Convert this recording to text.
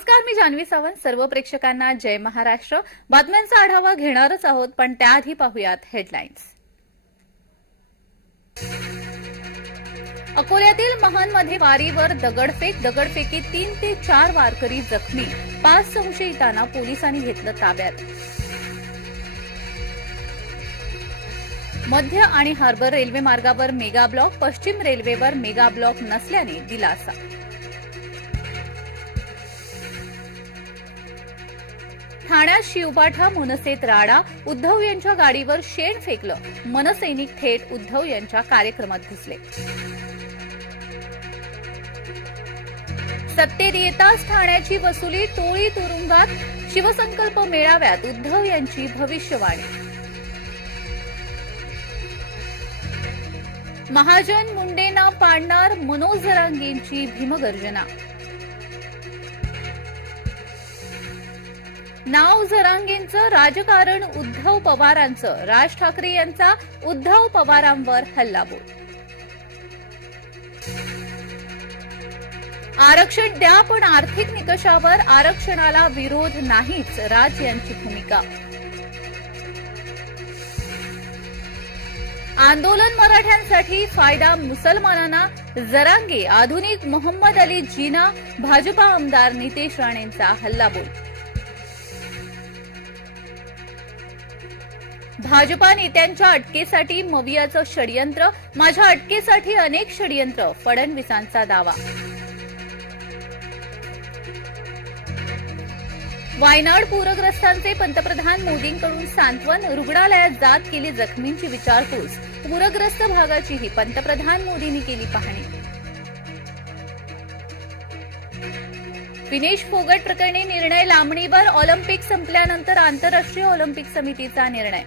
नमस्कार, मी जान्हवी सावंत. सर्व प्रेक्षकांना जय महाराष्ट्र. बातम्यांचा आढावा घेणारच आहोत, पण त्याआधी पाहूयात हेडलाईन्स. अकोल्यातील महानमध्ये वारीवर दगडफेकीत 3 ते 4 वारकरी जखमी. 5 संशयितांना पोलिसांनी घेतलं ताब्यात. मध्य आणि हार्बर रेल्वे मार्गावर मेगा ब्लॉक. पश्चिम रेल्वेवर मेगा ब्लॉक नसल्याने दिलासा. ठाण्यात शिवबाठा मनसेत राडा. उद्धव यांच्या गाडीवर शेण फेकलं. मनसैनिक थेट उद्धव यांच्या कार्यक्रमात घुसले. सत्तेत येताच ठाण्याची वसुली. टोळी तुरुंगात. शिवसंकल्प मेळाव्यात उद्धव यांची भविष्यवाणी. महाजन मुंडेंना पाडणार. मनोज जरांगेंची भीमगर्जना. नाव जरांगेंचं, राजकारण उद्धव पवारांचं. राज ठाकरे यांचा उद्धव पवारांवर हल्लाबोल. आरक्षण द्या, पण आर्थिक निकषावर. आरक्षणाला विरोध नाहीच, राज यांची भूमिका. आंदोलन मराठ्यांसाठी फायदा मुसलमानांना. जरांगे आधुनिक मोहम्मद अली जिना. भाजपा आमदार नितेश राणेंचा हल्लाबोल. भाजपा नेत्यांच्या अटकेसाठी मवियाचं षडयंत्र. माझ्या अटकेसाठी अनेक षडयंत्र. फडणवीसांचा दावा. वायनाड पूरग्रस्तांचे पंतप्रधान मोदींकडून सांत्वन. रुग्णालयात जात केली जखमींची विचारपूस. पूरग्रस्त भागाचीही पंतप्रधान मोदींनी केली पाहणी. विनेश फोगट प्रकरणी निर्णय लांबणीवर. ऑलिम्पिक संपल्यानंतर आंतरराष्ट्रीय ऑलिम्पिक समितीचा निर्णय.